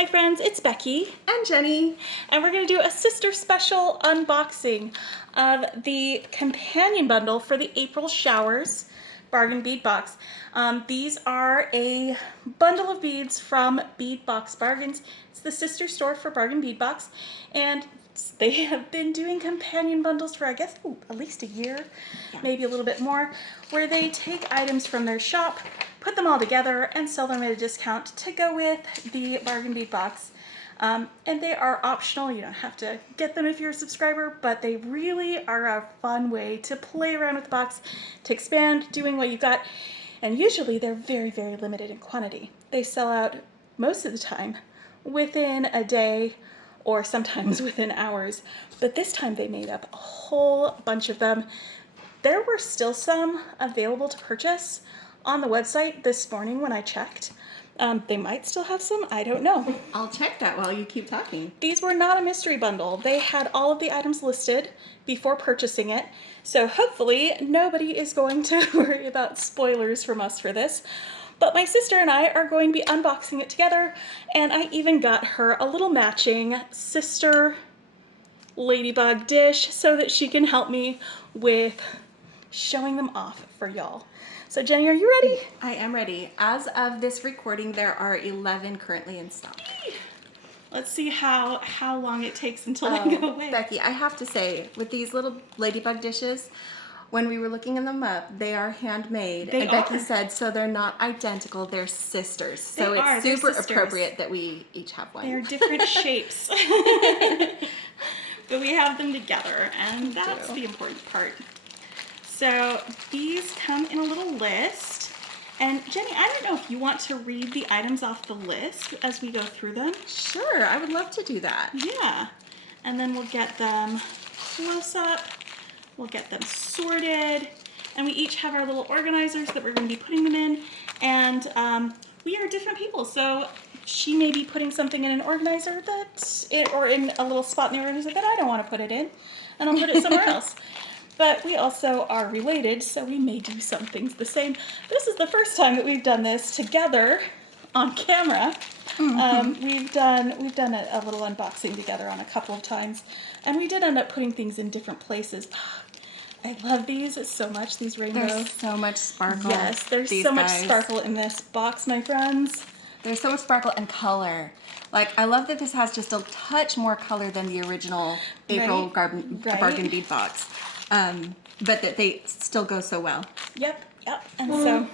Hi friends, it's Becky and Jenny, and we're going to do a sister special unboxing of the companion bundle for the April showers Bargain Bead Box. These are a bundle of beads from Bead Box Bargains. It's the sister store for Bargain Bead Box, and they have been doing companion bundles for I guess at least a year, maybe a little bit more, where they take items from their shop, put them all together, and sell them at a discount to go with the Bargain Bead Box. And they are optional. You don't have to get them if you're a subscriber, but they really are a fun way to play around with the box, to expand doing what you got. And usually they're very, very limited in quantity. They sell out most of the time within a day or sometimes within hours. But this time they made up a whole bunch of them. There were still some available to purchase on the website this morning when I checked. They might still have some, I don't know. I'll check that while you keep talking. These were not a mystery bundle. They had all of the items listed before purchasing it, so hopefully nobody is going to worry about spoilers from us for this. But my sister and I are going to be unboxing it together, and I even got her a little matching sister ladybug dish so that she can help me with showing them off for y'all. So Jenny, are you ready? I am ready. As of this recording, there are 11 currently in stock. Let's see how long it takes until they go away. Becky, I have to say, with these little ladybug dishes, when we were looking them up, they are handmade. They and are. Becky said, so they're not identical, they're sisters. So They are. it's They're super sisters. appropriate that we each have one. They're different shapes. But we have them together, and that's the important part. So these come in a little list. And Jenny, I don't know if you want to read the items off the list as we go through them. Sure, I would love to do that. Yeah. And then we'll get them close up. We'll get them sorted. And we each have our little organizers that we're going to be putting them in. And we are different people. So she may be putting something in an organizer or in a little spot in the organizer that I don't want to put it in. And I'll put it somewhere else. But we also are related, so we may do some things the same. This is the first time that we've done this together on camera. Mm-hmm. We've done a little unboxing together on a couple of times, and we did end up putting things in different places. I love these so much, these rainbow. There's so much sparkle. Yes, there's so much sparkle in this box, my friends. There's so much sparkle and color. Like, I love that this has just a touch more color than the original April Bargain Bead Box. But that they still go so well. Yep. And so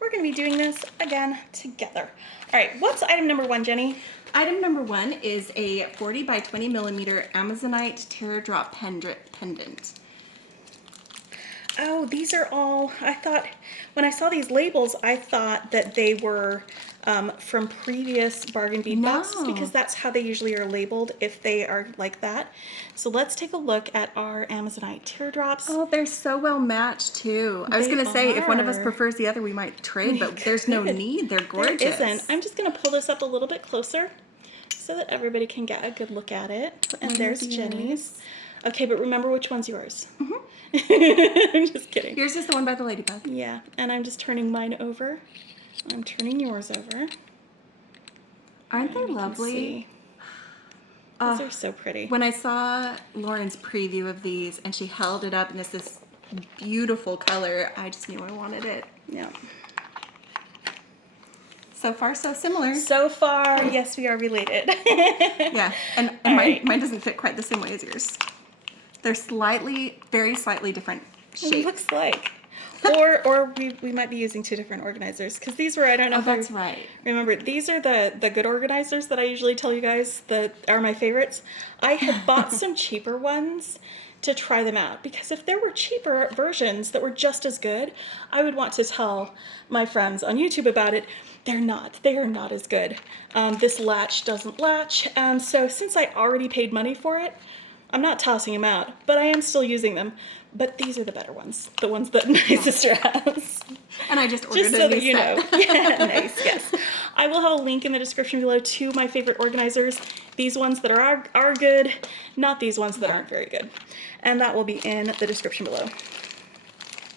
we're going to be doing this again together. All right, what's item number 1, Jenny? Item number 1 is a 40 by 20 millimeter Amazonite teardrop pendant. Oh, these are all, I thought, when I saw these labels, I thought that they were from previous Bargain Bead boxes, because that's how they usually are labeled if they are like that. So let's take a look at our Amazonite teardrops. Oh, they're so well matched too. I was going to say, if one of us prefers the other, we might trade, but there's no need. They're gorgeous. There isn't. I'm just going to pull this up a little bit closer so that everybody can get a good look at it. And there's Jenny's. Okay, but remember which one's yours. I'm just kidding. Yours is the one by the ladybug. Yeah, and I'm just turning mine over. I'm turning yours over. Aren't they lovely? These are so pretty. When I saw Lauren's preview of these and she held it up and it's this beautiful color, I just knew I wanted it. Yeah. So far, so similar. So far, yes, we are related. Yeah, and mine doesn't fit quite the same way as yours. They're very slightly different shapes. It looks like. Or we might be using 2 different organizers, because these were, I don't know if that's right. Remember, these are the good organizers that I usually tell you guys that are my favorites. I had bought some cheaper ones to try them out, because if there were cheaper versions that were just as good, I would want to tell my friends on YouTube about it. They're not. They are not as good. This latch doesn't latch, and so since I already paid money for it, I'm not tossing them out, but I am still using them. But these are the better ones, the ones that my sister has. And I just ordered just so that you know. Yeah, nice, yes. I will have a link in the description below to my favorite organizers. These ones that are good, not these ones that aren't very good. And that will be in the description below,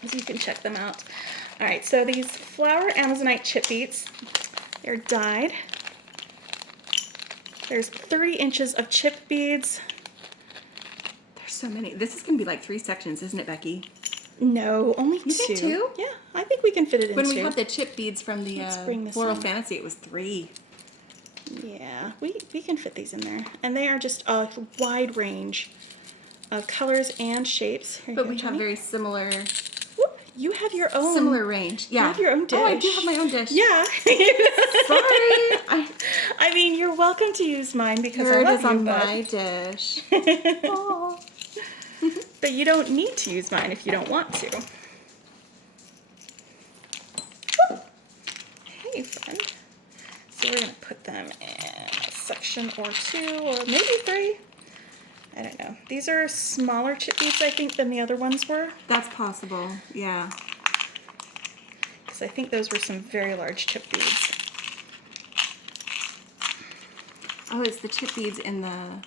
so you can check them out. All right, so these flower Amazonite chip beads, they're dyed. There's 3 inches of chip beads. There's so many. This is gonna be like 3 sections, isn't it, Becky? No, only You 2. think 2? Yeah, I think we can fit it in When 2. we had the chip beads from the bring this Floral in. Fantasy, it was 3. Yeah, we can fit these in there. And they are just a wide range of colors and shapes. Here you But go, we have Jenny. very similar You have your own. similar range. Yeah. You have your own dish. Oh, I do have my own dish. Yeah. Sorry. I mean, you're welcome to use mine because Here I it love is you, on but, my dish. Oh. but you don't need to use mine if you don't want to. Hey, friend. So we're going to put them in a section or 2 or maybe 3. I don't know. These are smaller chip beads, I think, than the other ones were. That's possible. Yeah. Because I think those were some very large chip beads. Oh, it's the chip beads in the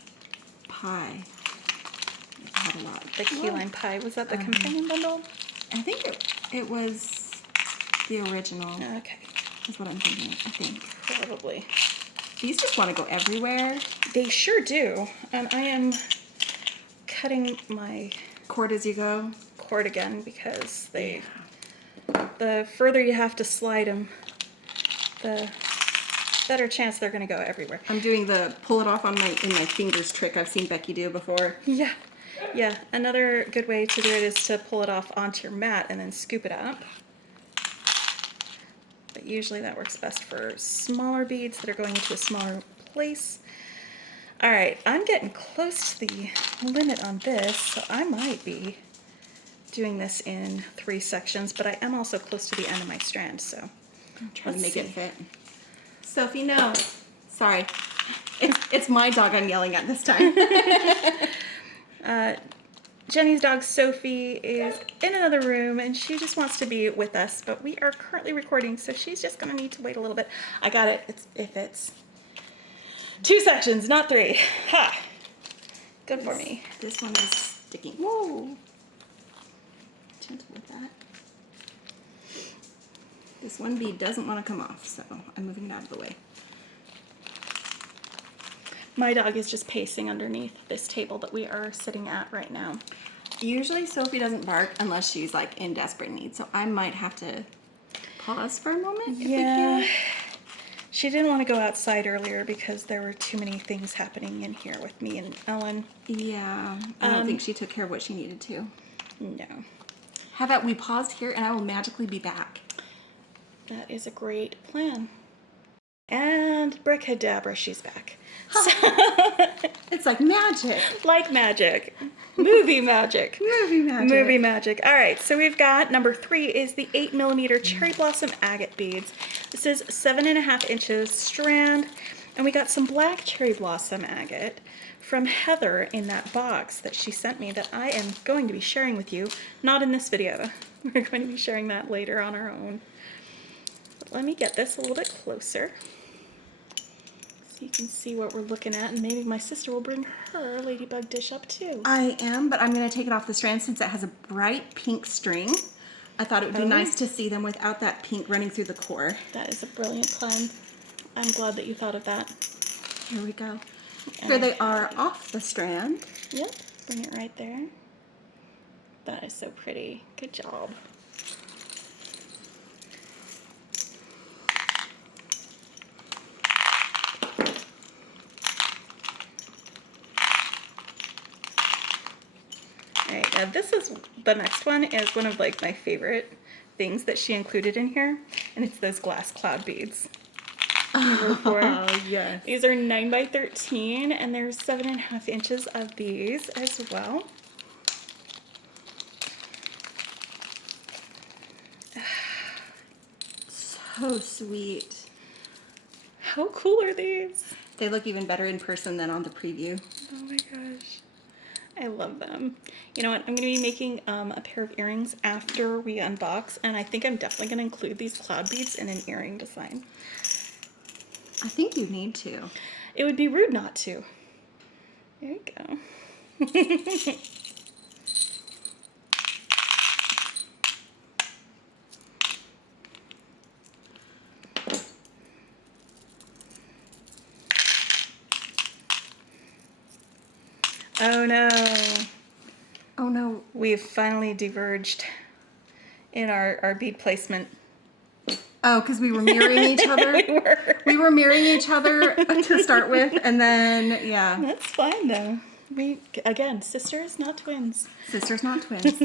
pie. I had a lot. The key lime pie. Was that the companion bundle? I think it was the original. Okay. That's what I'm thinking. I think. Probably. These just want to go everywhere. They sure do. And I am cutting my Cord as you go. cord again because the further you have to slide them, the better chance they're going to go everywhere. I'm doing the pull it off in my fingers trick I've seen Becky do before. Yeah. Yeah. Another good way to do it is to pull it off onto your mat and then scoop it up. But usually that works best for smaller beads that are going into a smaller place. All right, I'm getting close to the limit on this, so I might be doing this in 3 sections, but I am also close to the end of my strand, so I'm trying to let's make it see. fit. Sophie, no. Sorry. It's my dog I'm yelling at this time. Jenny's dog Sophie is in another room and she just wants to be with us, but we are currently recording, so she's just gonna need to wait a little bit. I got it. It fits. 2 sections, not 3. Ha! Good for me. This one is sticking. Whoa. Gentle with that. This one bead doesn't want to come off, so I'm moving it out of the way. My dog is just pacing underneath this table that we are sitting at right now. Usually Sophie doesn't bark unless she's like in desperate need, so I might have to pause for a moment if we can. She didn't want to go outside earlier because there were too many things happening in here with me and Ellen. Yeah, I don't think she took care of what she needed to. No. How about we pause here and I will magically be back. That is a great plan. And Brickadabra, she's back. It's like magic. Like magic. Movie magic. Movie magic. Movie magic. All right, so we've got number 3 is the 8mm cherry blossom agate beads. This is 7.5 inches strand, and we got some black cherry blossom agate from Heather in that box that she sent me that I am going to be sharing with you. Not in this video. We're going to be sharing that later on our own. But let me get this a little bit closer so you can see what we're looking at, and maybe my sister will bring her ladybug dish up too. I am, but I'm going to take it off the strand since it has a bright pink string. I thought it would be nice to see them without that pink running through the core. That is a brilliant plan. I'm glad that you thought of that. Here we go. Here they are off the strand. Yep, bring it right there. That is so pretty. Good job. Alright, now this is, the next one is one of like my favorite things that she included in here, and it's those glass cloud beads. Number 4. Oh, yes. These are 9x13, and there's 7.5 inches of these as well. So sweet. How cool are these? They look even better in person than on the preview. Oh my gosh. I love them. You know what? I'm going to be making a pair of earrings after we unbox, and I think I'm definitely going to include these cloud beads in an earring design. I think you need to. It would be rude not to. There you go. Oh no. Oh no. We've finally diverged in our bead placement. Oh, because we were mirroring each other? We were. We were mirroring each other to start with, and then, yeah. That's fine though. Again, sisters, not twins. Sisters, not twins.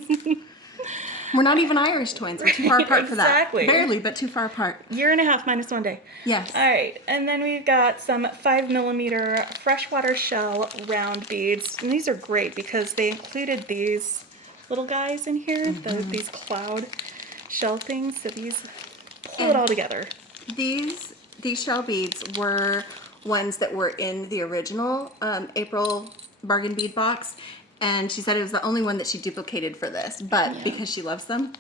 We're not even Irish twins. We're too far apart for that. Exactly. Barely, but too far apart. Year and a half minus 1 day. Yes. All right, and then we've got some 5mm freshwater shell round beads, and these are great because they included these little guys in here, these cloud shell things. So these pull it all together. These shell beads were ones that were in the original April Bargain Bead box, and she said it was the only one that she duplicated for this, but because she loves them,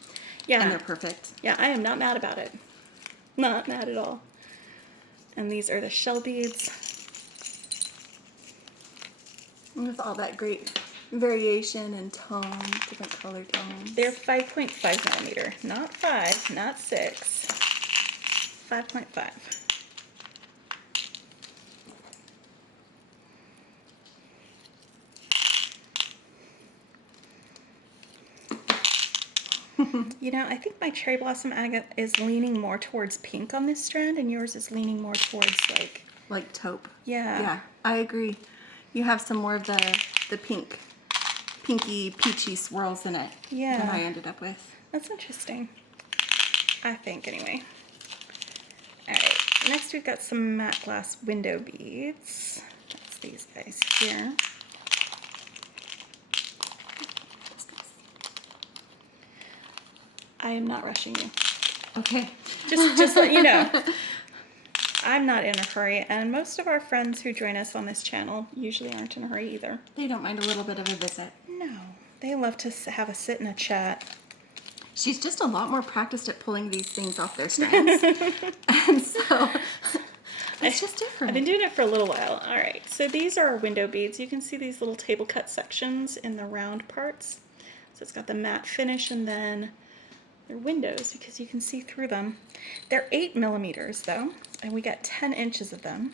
and they're perfect. Yeah, I am not mad about it. Not mad at all. And these are the shell beads. With all that great variation and tone, different color tones. They're 5.5mm, not 5, not 6. 5.5. You know, I think my cherry blossom agate is leaning more towards pink on this strand, and yours is leaning more towards like taupe. Yeah. Yeah, I agree. You have some more of the pinky, peachy swirls in it than I ended up with. That's interesting. I think, anyway. All right, next we've got some matte glass window beads. That's these guys here. I am not rushing you. Okay. Just let you know. I'm not in a hurry, and most of our friends who join us on this channel usually aren't in a hurry either. They don't mind a little bit of a visit. No, they love to have a sit and a chat. She's just a lot more practiced at pulling these things off their strands. And so it's just different. I've been doing it for a little while. All right, so these are our window beads. You can see these little table cut sections in the round parts. So it's got the matte finish, and then they're windows because you can see through them. They're 8mm though, and we got 10 inches of them.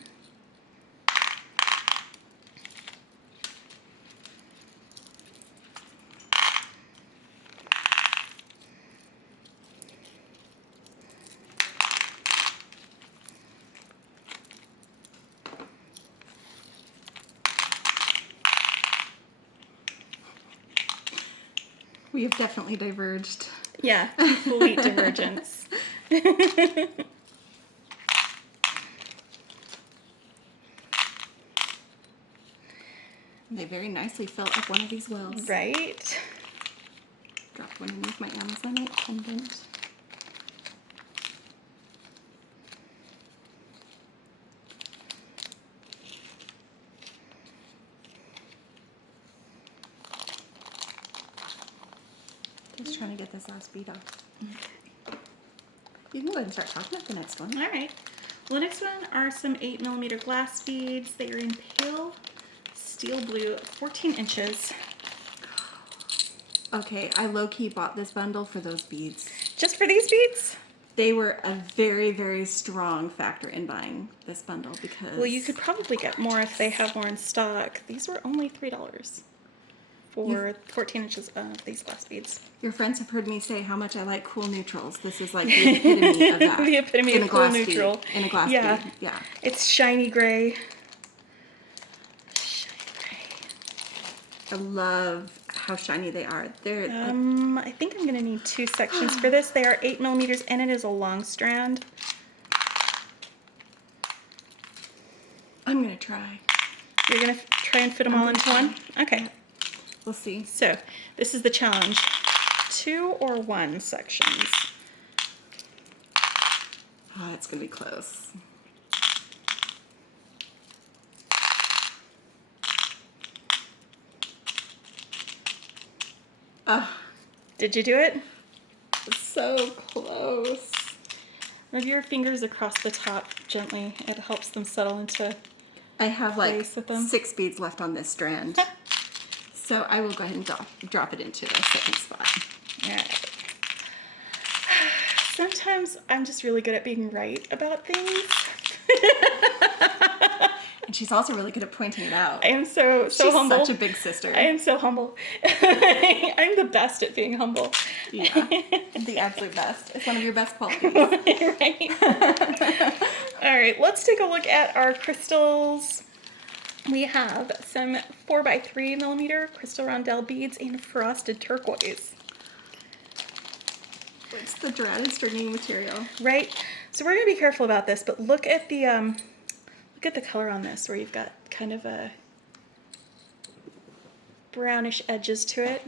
We have definitely diverged. Yeah, complete divergence. They very nicely fill up one of these wells. Right? Dropped one underneath my Amazonite pendant. Just trying to get this last bead off. You can go ahead and start talking about the next one. All right. Well, the next one are some 8mm glass beads. They are in pale steel blue, 14 inches. Okay, I low-key bought this bundle for those beads. Just for these beads? They were a very, very strong factor in buying this bundle because... Well, you could probably get more if they have more in stock. These were only $3 for 14 inches of these glass beads. Your friends have heard me say how much I like cool neutrals. This is like the epitome of that. The epitome of cool neutral. Bead, in a glass bead, yeah. It's shiny gray. I love how shiny they are. They're I think I'm gonna need 2 sections for this. They are 8mm and it is a long strand. I'm gonna try. You're gonna try and fit them all into one? Okay. We'll see. So, this is the challenge. 2 or 1 sections. Oh, it's gonna be close. Did you do it? So close. Move your fingers across the top gently. It helps them settle into I have like place with them. 6 beads left on this strand. So I will go ahead and drop it into the second spot. All right. Sometimes I'm just really good at being right about things. And she's also really good at pointing it out. I am so She's humble. such a big sister. I am so humble. I'm the best at being humble. Yeah, the absolute best. It's one of your best qualities. Right. All right, let's take a look at our crystals. We have some 4x3 millimeter crystal rondelle beads in frosted turquoise. It's the dreaded stringing material. Right. So we're gonna be careful about this, but look at the color on this, where you've got kind of a brownish edges to it.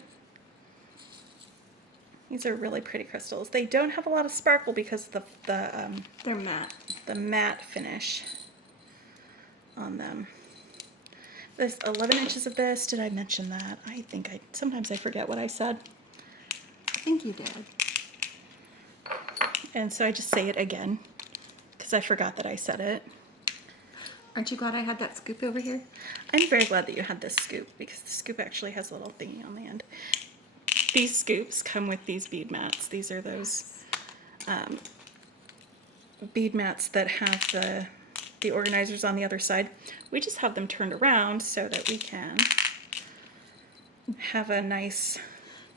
These are really pretty crystals. They don't have a lot of sparkle because of They're matte. the matte finish on them. There's 11 inches of this. Did I mention that? I think sometimes I forget what I said. I think you did. And so I just say it again because I forgot that I said it. Aren't you glad I had that scoop over here? I'm very glad that you had this scoop because the scoop actually has a little thingy on the end. These scoops come with these bead mats. These are those bead mats that have the organizers on the other side. We just have them turned around so that we can have a nice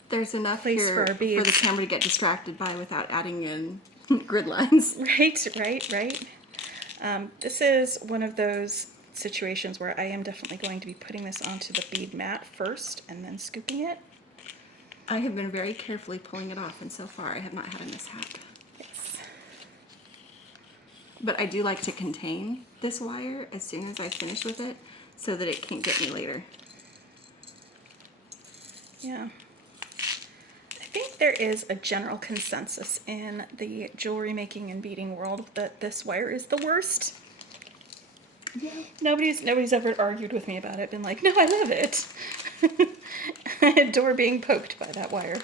There's enough place here for our for beads. the camera to get distracted by without adding in grid lines. Right. This is one of those situations where I am definitely going to be putting this onto the bead mat first and then scooping it. I have been very carefully pulling it off, and so far I have not had a mishap. Yes. But I do like to contain this wire as soon as I finish with it so that it can't get me later. Yeah. I think there is a general consensus in the jewelry making and beading world that this wire is the worst. Yeah. Nobody's ever argued with me about it, been like, no, I love it. I adore being poked by that wire.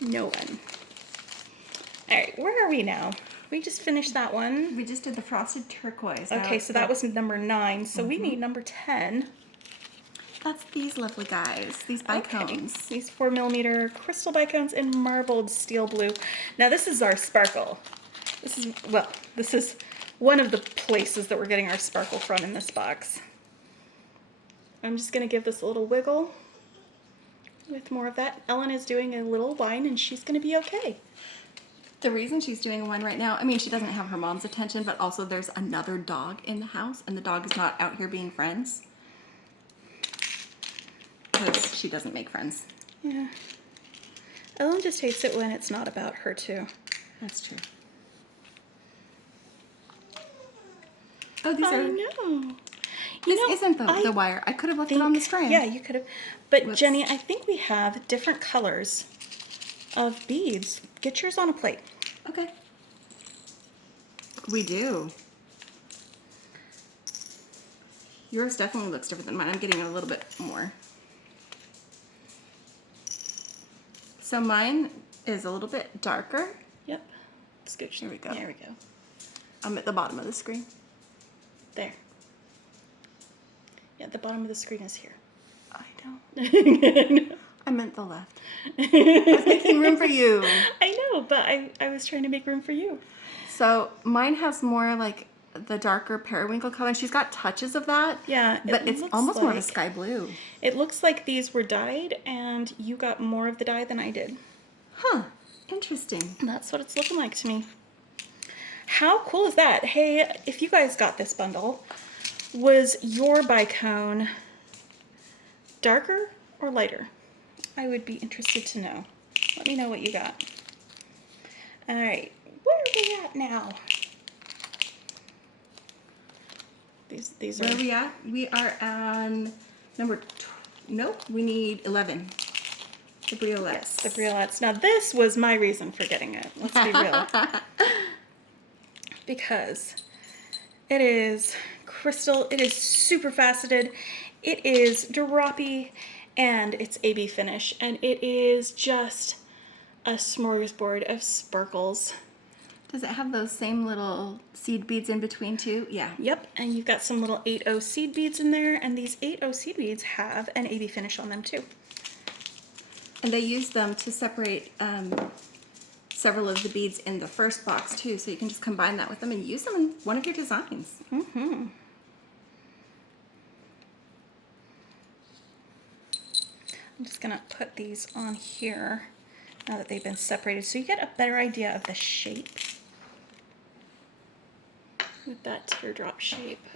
No one. All right, where are we now? We just finished that one. We just did the frosted turquoise. Okay, so that was number 9. So we need number 10. That's these lovely guys, these bicones. Okay. These 4mm crystal bicones in marbled steel blue. Now this is our sparkle. This is one of the places that we're getting our sparkle from in this box. I'm just gonna give this a little wiggle with more of that. Ellen is doing a little line and she's gonna be okay. The reason she's doing one right now, I mean, she doesn't have her mom's attention, but also there's another dog in the house, and the dog is not out here being friends. Because she doesn't make friends. Yeah. Ellen just hates it when it's not about her too. That's true. Oh, these I are... know. This isn't the wire. I could have left it on the strand. Yeah, you could have. But Whoops. Jenny, I think we have different colors of beads. Get yours on a plate. Okay. We do. Yours definitely looks different than mine. I'm getting a little bit more. So mine is a little bit darker. Yep. Scooch. Here we go. There we go. I'm at the bottom of the screen. There. Yeah, the bottom of the screen is here. I don't. I meant the left. I was making room for you. I know, but I was trying to make room for you. So mine has more like the darker periwinkle color. She's got touches of that. Yeah, But it's looks almost more of a like- sky blue. It looks like these were dyed and you got more of the dye than I did. Huh. Interesting. And that's what it's looking like to me. How cool is that? Hey, if you guys got this bundle, was your bicone darker or lighter? I would be interested to know. Let me know what you got. All right, where are we at now? These Where are... are we at? We are on number... Nope, we need 11. The briolettes. Yes, the briolettes. Now this was my reason for getting it. Let's be real. Because it is crystal, it is super faceted, it is droppy, and it's AB finish, and it is just a smorgasbord of sparkles. Does it have those same little seed beads in between too? Yeah. Yep, and you've got some little 8/0 seed beads in there, and these 8/0 seed beads have an AB finish on them too. And they use them to separate several of the beads in the first box too, so you can just combine that with them and use them in one of your designs. Mm-hmm. I'm just gonna put these on here now that they've been separated so you get a better idea of the shape with that teardrop shape.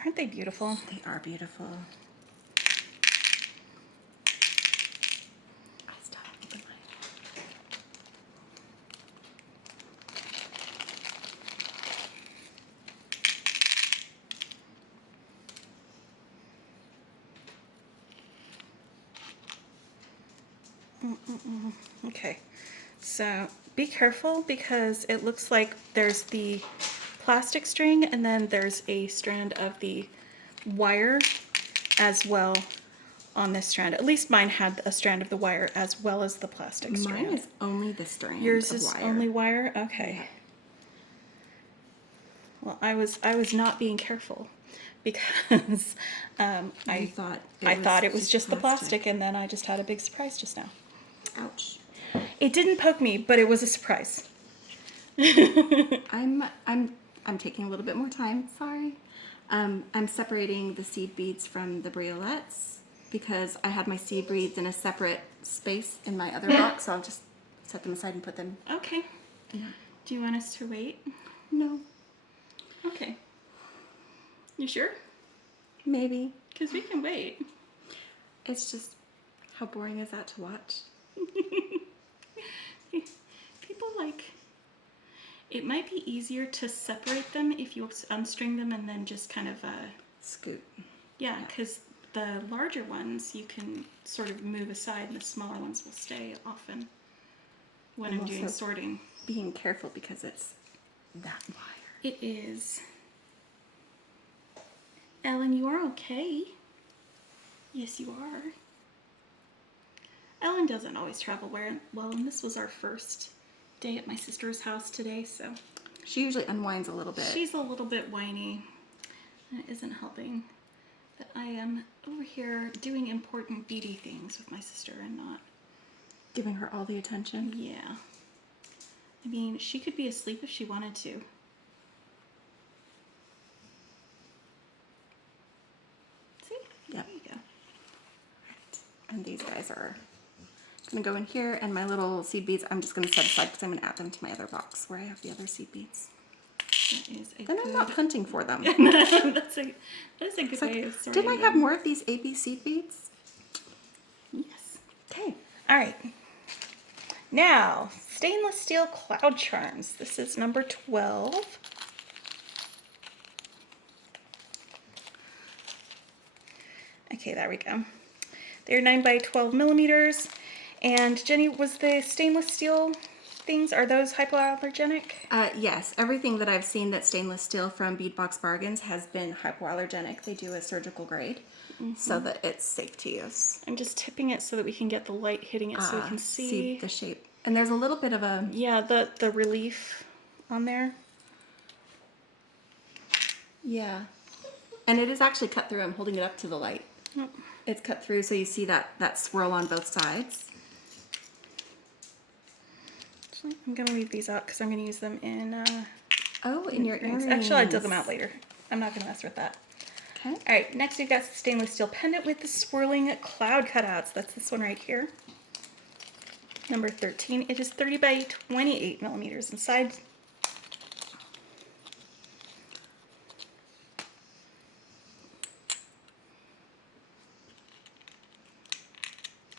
Aren't they beautiful? They are beautiful. I still haven't opened mine. Okay, so be careful because it looks like there's the plastic string and then there's a strand of the wire as well on this strand. At least mine had a strand of the wire as well as the plastic strand. Mine is only the strand. Yours of is wire. only wire? Okay. Well, I was not being careful because I thought thought it was just the plastic, and then I just had a big surprise just now. Ouch. It didn't poke me, but it was a surprise. I'm taking a little bit more time. Sorry. I'm separating the seed beads from the briolettes because I had my seed beads in a separate space in my other box, so I'll just set them aside and put them. Okay. Yeah. Do you want us to wait? No. Okay. You sure? Maybe. Because we can wait. It's just, how boring is that to watch? People like, it might be easier to separate them if you unstring them and then just kind of, Scoot. yeah, because the larger ones you can sort of move aside and the smaller ones will stay often when I'm doing also sorting. Being careful because it's that wire. It is. Ellen, you are okay. Yes, you are. Ellen doesn't always travel well, and this was our first day at my sister's house today, so She usually unwinds a little bit. she's a little bit whiny, and it isn't helping that I am over here doing important beady things with my sister and not. Giving her all the attention. Yeah. I mean, she could be asleep if she wanted to. See? Yep. There you go. And these guys are going to go in here, and my little seed beads I'm just going to set aside because I'm going to add them to my other box where I have the other seed beads. That is a Then good... I'm not hunting for them. That's a good It's way like, of sorting didn't I have them. more of these AB seed beads? Yes. Okay. All right. Now, stainless steel cloud charms. This is number 12. Okay, there we go. They're 9 by 12 millimeters. And Jenny, was the stainless steel things, are those hypoallergenic? Yes, everything that I've seen that's stainless steel from Bead Box Bargains has been hypoallergenic. They do a surgical grade so that it's safe to use. I'm just tipping it so that we can get the light hitting it so we can see. the shape. And there's a little bit of a... Yeah, the relief on there. Yeah. And it is actually cut through. I'm holding it up to the light. Yep. It's cut through so you see that swirl on both sides. Actually, I'm going to leave these out because I'm going to use them in... in your earrings. Actually, I'll do them out later. I'm not going to mess with that. Okay. All right, next we've got the stainless steel pendant with the swirling cloud cutouts. That's this one right here. Number 13. It is 30 by 28 millimeters inside.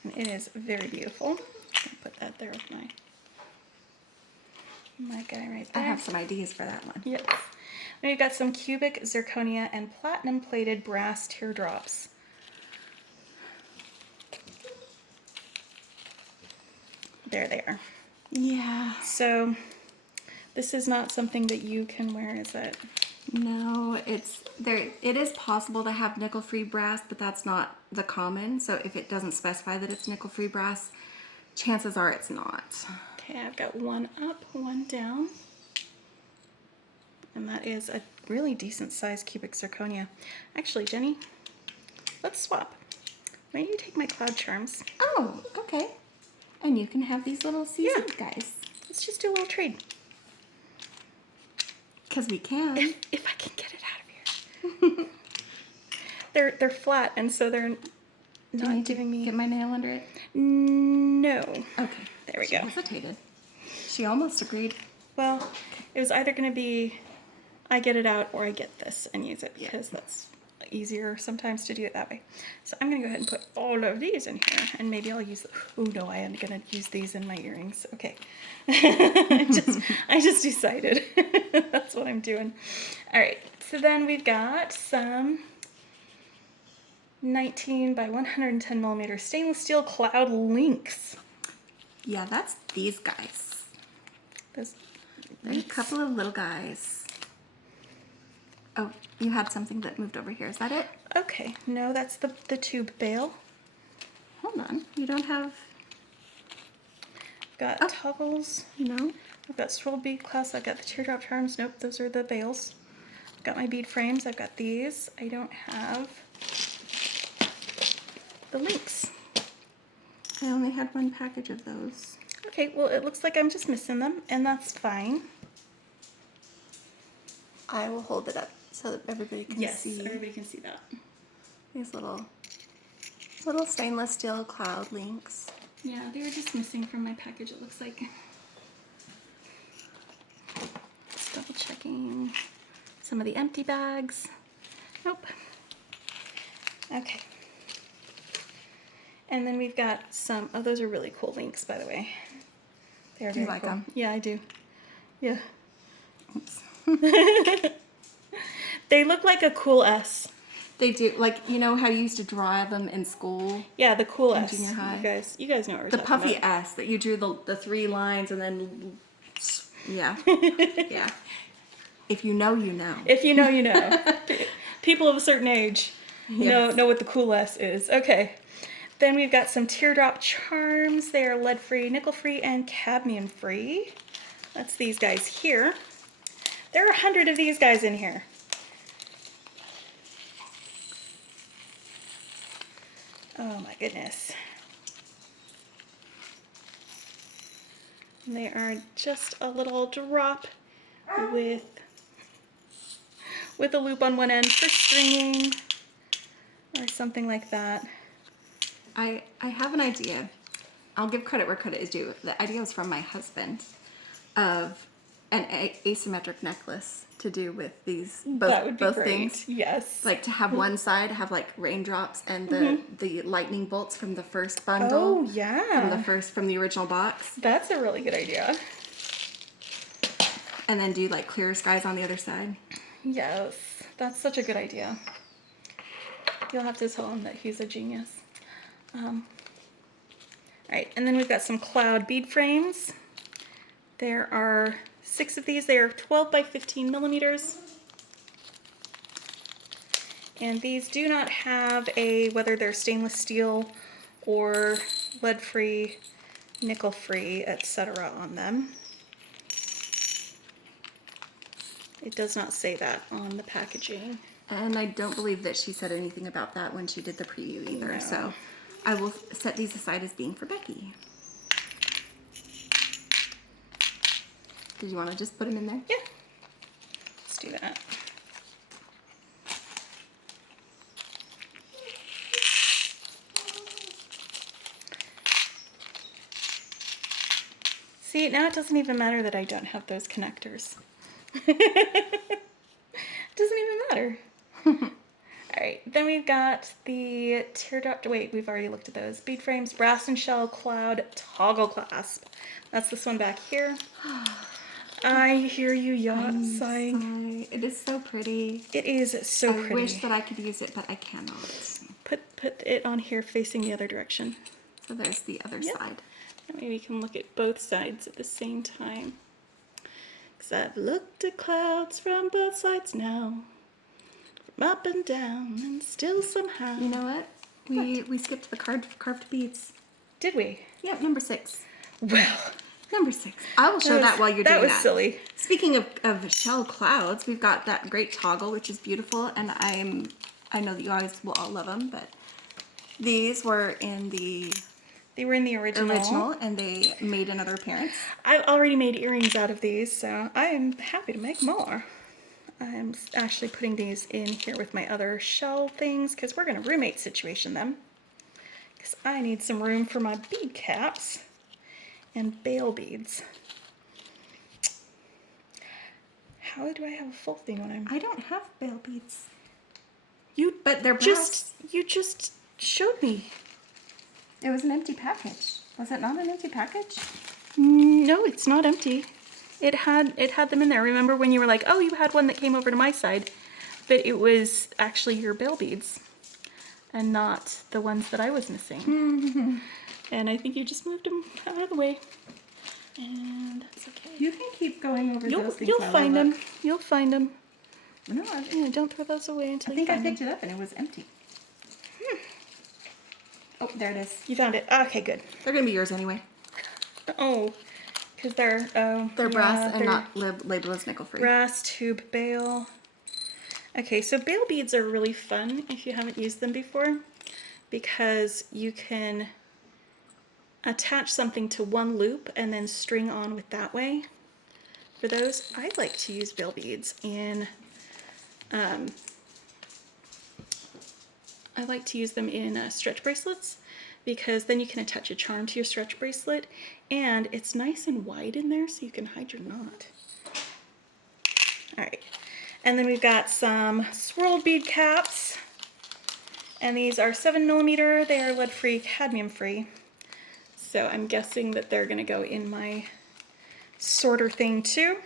And it is very beautiful. I'm gonna put that there with my guy right there. I have some ideas for that one. Yes. And we've got some cubic zirconia and platinum plated brass teardrops. There they are. Yeah. So this is not something that you can wear, is it? No, it's there. It is possible to have nickel-free brass, but that's not the common. So if it doesn't specify that it's nickel-free brass, chances are it's not. Okay, I've got one up, one down. And that is a really decent sized cubic zirconia. Actually, Jenny, let's swap. why don't you take my cloud charms? Oh, okay. And you can have these little seasoned guys. Let's just do a little trade. Because we can. If I can get it out of here. They're flat, and so they're not giving me... Get my nail under it? No. Okay. There we She go. hesitated. She almost agreed. Well, it was either going to be I get it out or I get this and use it because that's easier sometimes to do it that way. So I'm going to go ahead and put all of these in here, and maybe I'll use... Oh, no, I am going to use these in my earrings. Okay. I just decided. That's what I'm doing. All right. So then we've got some 19 by 110 millimeter stainless steel cloud links. Yeah, that's these guys. Those There's a couple of little guys. Oh, you had something that moved over here. Is that it? Okay, no, that's the tube bail. Hold on. You don't have... Got toggles. No? I've got swirl bead clasps. I've got the teardrop charms. Nope, those are the bails. I've got my bead frames. I've got these. I don't have the links. I only had one package of those. Okay, well, it looks like I'm just missing them, and that's fine. I will hold it up so that everybody can Yes, see everybody can see that. these little stainless steel cloud links. Yeah, they were just missing from my package, it looks like. Just double checking some of the empty bags. Nope. Okay. And then we've got some, oh, those are really cool links, by the way. They're Do you very like cool. them? Yeah, I do. Yeah. Oops. They look like a cool S. They do, like, you know how you used to draw them in school? Yeah, the cool In S. junior high. You guys know what we're The talking puffy about. S that you drew the 3 lines and then, yeah. Yeah. If you know, you know. If you know, you know. People of a certain age Yes. know what the cool S is. Okay. Then we've got some teardrop charms. They are lead-free, nickel-free, and cadmium-free. That's these guys here. There are 100 of these guys in here. Oh my goodness. And they are just a little drop with a loop on one end for stringing or something like that. I have an idea. I'll give credit where credit is due. The idea was from my husband of an asymmetric necklace to do with these That would be both great. things. Yes. Like to have one side have like raindrops and the lightning bolts from the first Oh bundle. yeah. From the original box. That's a really good idea. And then do like clear skies on the other side. Yes. That's such a good idea. You'll have to tell him that he's a genius. All right, and then we've got some cloud bead frames. There are 6 of these. They are 12 by 15 millimeters. And these do not have whether they're stainless steel or lead-free, nickel-free, etc. on them. It does not say that on the packaging. And I don't believe that she said anything about that when she did the preview either. No. So I will set these aside as being for Becky. Did you want to just put them in there? Yeah. Let's do that. See, now it doesn't even matter that I don't have those connectors. It doesn't even matter. Alright, then we've got the teardrop, wait, we've already looked at those. Bead frames, brass and shell cloud toggle clasp. That's this one back here. I hear you sighing. It is so pretty. It is so pretty. I wish that I could use it, but I cannot. Put it on here facing the other direction. So there's the other Yep. side. That way we can look at both sides at the same time. Because I've looked at clouds from both sides now. From up and down and still somehow. You know what? We skipped the carved beads. Did we? Yep, number 6. Well. Number 6. I will show that while you're doing that. That was silly. Speaking of shell clouds, we've got that great toggle, which is beautiful, and I know that you guys will all love them, but These were in the They were in the original. and they made another appearance. I've already made earrings out of these, so I am happy to make more. I'm actually putting these in here with my other shell things because we're going to roommate situation them. Because I need some room for my bead caps and bail beads. How do I have a full thing when I'm... I don't have bail beads. But they're brass. You just showed me. It was an empty package. Was it not an empty package? No, it's not empty. It had them in there. Remember when you were like, oh, you had one that came over to my side, but it was actually your bail beads and not the ones that I was missing. And I think you just moved them out of the way. And that's okay. You can keep going over those things. You'll find them. You'll find them. No, Yeah, don't throw those away until I you think I find them. picked it up and it was empty. Oh, there it is. You found it. Okay, good. They're gonna be yours anyway. Oh, because they're brass and they're not labeled as nickel free. brass tube bail. Okay, so bail beads are really fun if you haven't used them before because you can attach something to one loop and then string on with that way. For those, I like to use bail beads in I like to use them in stretch bracelets because then you can attach a charm to your stretch bracelet and it's nice and wide in there so you can hide your knot. All right, and then we've got some swirled bead caps and these are 7mm. They are lead-free, cadmium-free. So I'm guessing that they're gonna go in my sorter thing too.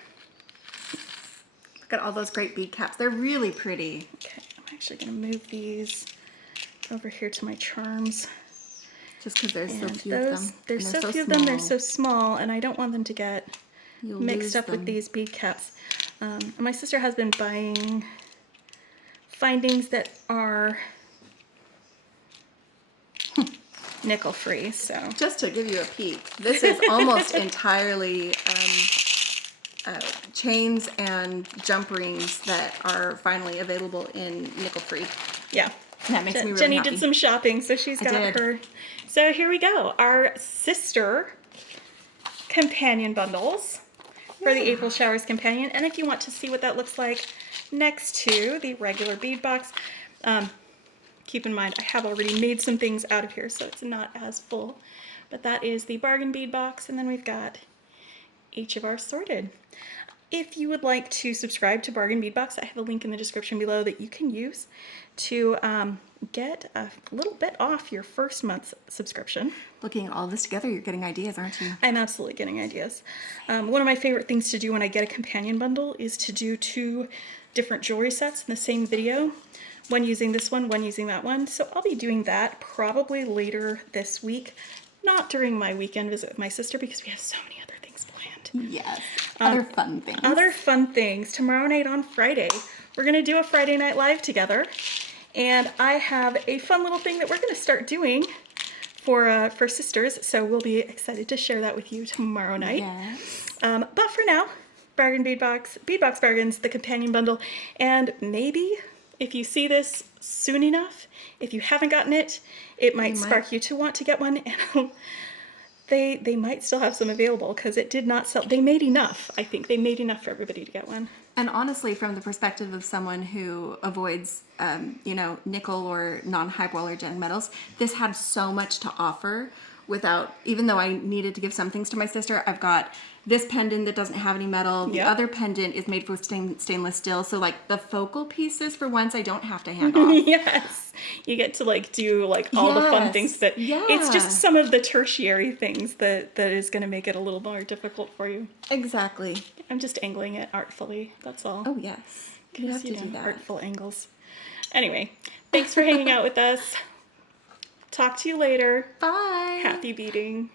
Look at all those great bead caps. They're really pretty. Okay, I'm actually gonna move these over here to my charms. Just because there's so And few of them. There's so few of them, they're so small, and I don't want them to get mixed up with these bead caps. And my sister has been buying findings that are nickel free, so. Just to give you a peek, this is almost entirely chains and jump rings that are finally available in nickel free. Yeah. That makes me really Jenny happy. did some shopping, so she's got her. So here we go, our sister companion bundles for the April Showers companion. And if you want to see what that looks like next to the regular bead box, keep in mind I have already made some things out of here, so it's not as full. But that is the Bargain Bead box, and then we've got each of our sorted. If you would like to subscribe to Bargain Bead Box, I have a link in the description below that you can use to get a little bit off your first month's subscription. Looking at all this together, you're getting ideas, aren't you? I'm absolutely getting ideas. One of my favorite things to do when I get a companion bundle is to do 2 different jewelry sets in the same video. One using this one using that one. So I'll be doing that probably later this week. Not during my weekend visit with my sister because we have so many other things planned. Yes. Other fun things. Other fun things. Tomorrow night on Friday, we're going to do a Friday Night Live together. And I have a fun little thing that we're going to start doing for sisters. So we'll be excited to share that with you tomorrow night. Yes. But for now, Bargain Bead Box Bargains, the companion bundle. And maybe if you see this soon enough, if you haven't gotten it, it might spark you to want to get one. And they might still have some available because it did not sell. They made enough, I think. They made enough for everybody to get one. And honestly, from the perspective of someone who avoids, nickel or non-hypoallergenic metals, this had so much to offer without, even though I needed to give some things to my sister, I've got this pendant that doesn't have any metal. The other pendant is made with stainless steel. So like the focal pieces for once I don't have to hand off. Yes. You get to do all the fun things that it's just some of the tertiary things that is going to make it a little more difficult for you. Exactly. I'm just angling it artfully. That's all. Oh yes. You have to do that. Artful angles. Anyway, thanks for hanging out with us. Talk to you later. Bye. Happy beading.